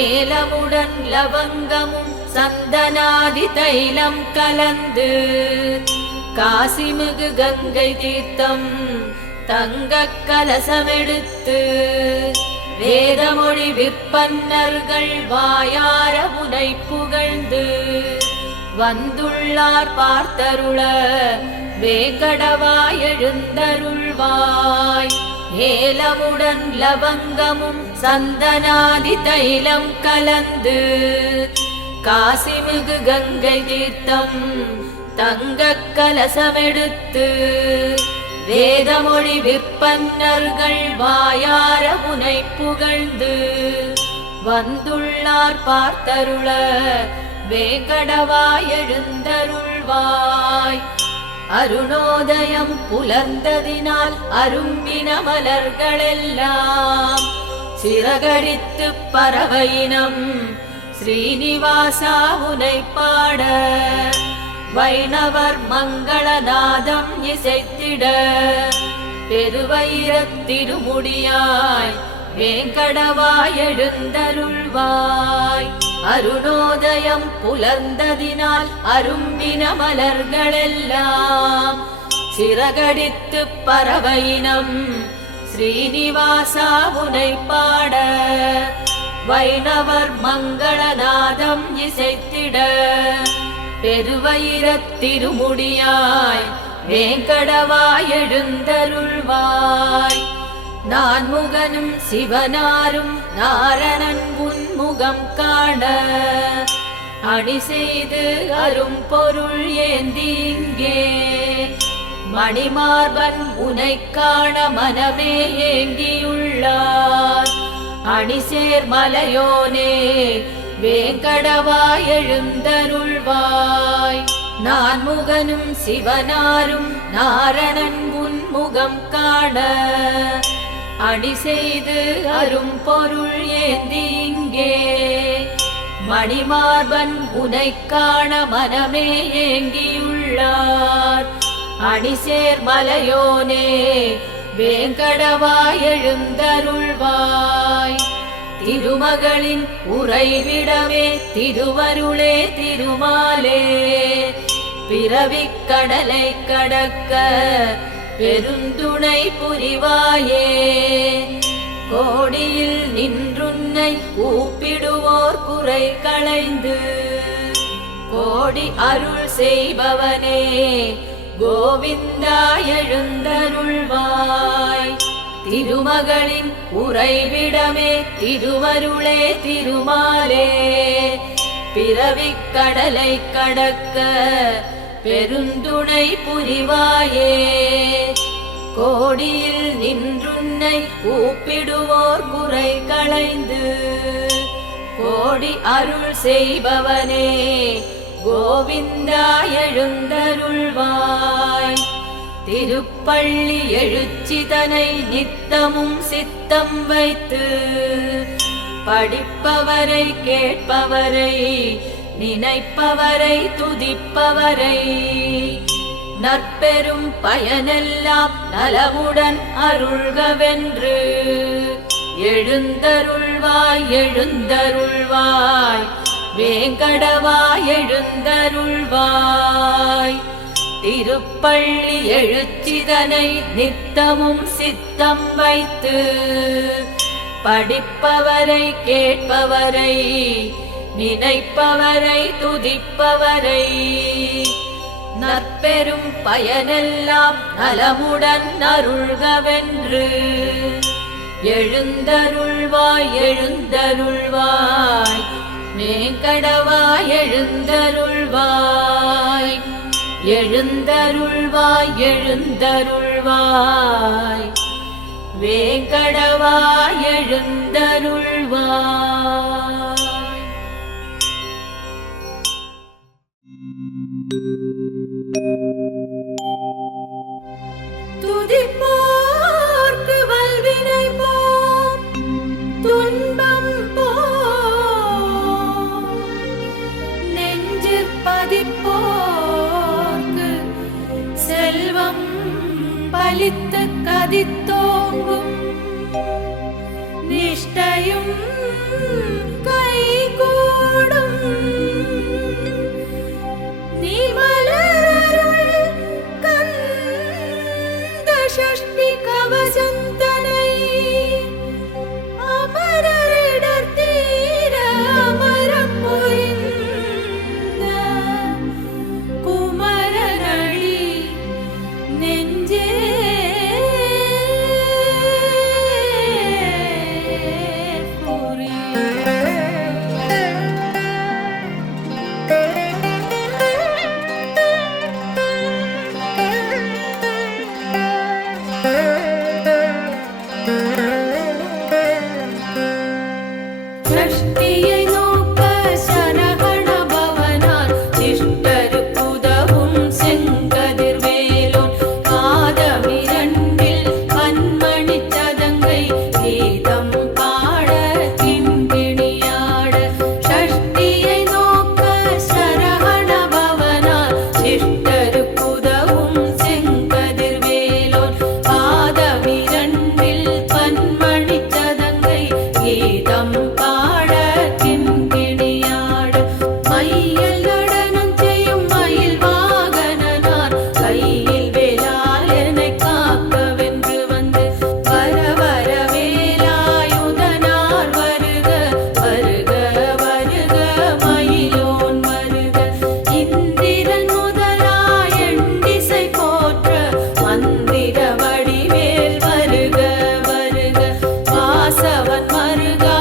ஏலமுடன் லவங்கமும் சந்தனாதி தைலம் கலந்து காசிமிகு கங்கை தீர்த்தம் தங்க கலசமெடுத்து வேதமொழி விற்பன்னர்கள் வாயார உனை புகழ்ந்து வந்துள்ளார் பார்த்தருள வேங்கடவா எழுந்தருள்வாய். ஏலமுடன் லவங்கமும் சந்தனாதி தைலம் கலந்து காசிமிகு கங்கை தீர்த்தம் தங்க கலசமெடுத்து வேதமொழி விற்பன்னர்கள் வாயார உனை புகழ்ந்து வந்துள்ளார் பார்த்தருள வேங்கடவா எழுந்தருள்வாய். அருணோதயம் புலர்ந்ததினால் அரும்பின மலர்களெல்லாம் சிறகடித்து பறவையினம் ஸ்ரீனிவாசா உனை பாட வைணவர் மங்களநாதம் இசைத்திட பெருவயிரத்திருமுடியாய் வேங்கடவா எழுந்தருள்வாய். அருணோதயம் புலர்ந்ததினால் அரும்பின மலர்களெல்லாம் சிறகடித்து பறவையினம் ஸ்ரீனிவாசா உனை பாட வைணவர் மங்களநாதம் இசைத்திட பெருவயிரத்திருமுடியாய் வேங்கடவா எழுந்தருள்வாய். நான்முகனும் சிவனாரும் நாரணன் உன்முகம் காண அணி செய்து அரும் பொருள் ஏந்தி இங்கே மணிமார்பன் உனை காண மனமே ஏங்கியுள்ளார். அணிசேர் மலையோனே வேங்கடவா எழுந்தருள்வாய். நான்முகனும் சிவனாரும் நாரணன் உன்முகம் காண அணி செய்து அரும் பொருள் ஏந்தி இங்கே மணிமார்பன் உனைக் காண மனமே ஏங்கியுள்ளார். அணிசேர் மலையோனே வேங்கடவாய் எழுந்தருள்வாய். திருமகளின் உறைவிடமே திருவருளே திருமாலே. பிறவிக் கடலை கடக்க பெருந்துணை புரிவாயே. கோடியில் நின்றுன்னை கூப்பிடுவோர் குறை களைந்து கோடி அருள் செய்பவனே கோவிந்தா எழுந்தருள்வாய். திருமகளின் உறைவிடமே திருவருளே திருமாலே. பிறவிக் கடலை கடக்க பெருந்துணை புரிவாயே. கோடியில் நின்றுன்னை கூப்பிடுவோர் குறை களைந்து கோடி அருள் செய்பவனே கோவிந்தா எழுந்தருள்வாய். திருப்பள்ளி எழுச்சிதனை நித்தமும் சித்தம் வைத்து படிப்பவரை கேட்பவரை நினைப்பவரை துதிப்பவரை நற்பெரும் பயனெல்லாம் நலமுடன் அருள்கவென்று எழுந்தருள்வாய் எழுந்தருள்வாய் வேங்கடவாய் எழுந்தருள்வாய். திருப்பள்ளி எழுச்சிதனை நித்தமும் சித்தம் வைத்து படிப்பவரை கேட்பவரை நினைப்பவரை துதிப்பவரை நற்பெரும் பயனெல்லாம் நலமுடன் அருள்கவென்று எழுந்தருள்வாய் எழுந்தருள்வாய் வேங்கடவாய் எழுந்தருள்வாய். எழுந்தருள்வாய் எழுந்தருள்வாய் வேங்கடவாய் எழுந்தருள்வாய். துதிப்போர்க்கு வல்வினை போம் துன்பம் போம். நெஞ்சிற் பதிப்போர்க்கு செல்வம் பலித்து கதித்தோங்கும். நிஷ்டையும் கைகூடும். ஷஷ்டி கவசந்தனை அமரரிடர் தீர அமரம் புரிந்த குமரனடி நெஞ்சே ஷஷ்டியை நோக்க சரகண பவனார் சிஷ்டருக்குதவும் செங்கதிர்வேலோன் பாதமிரண்டில் பன்மணி சதங்கை கீதம் பாட கிண்கிணியாட. ஷஷ்டியை நோக்க சரகண பவனார் சிஷ்டருக்குதவும் செங்கதிர்வேலோன் பாதமிரண்டில் பன்மணி சதங்கை கீதம் பாட கிண்கிணியாட. மையல் நடனம் செய்யும் மயில் வாகனனார் கையில் வேலால் என்னைக் காக்கவென்று வந்து வர வர வேலாயுதனார் வருக வருக வருக மயிலோன் வருக. இந்திரன் முதலாய் எண்டிசை போற்ற மந்திர வடிவேல் வருக வருக. வாசவன் மருகா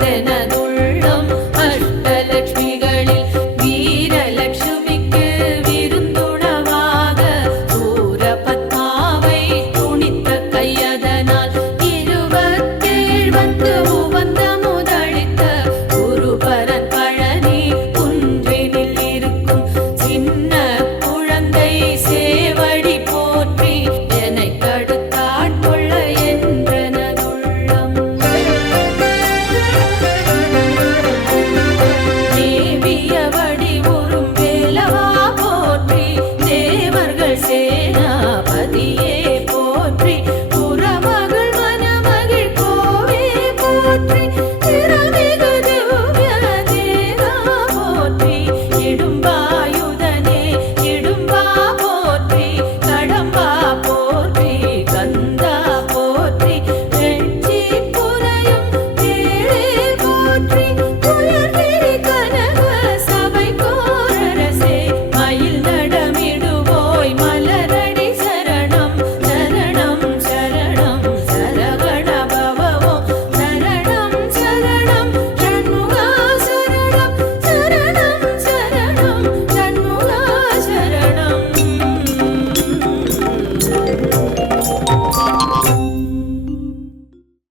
கோவிந்தன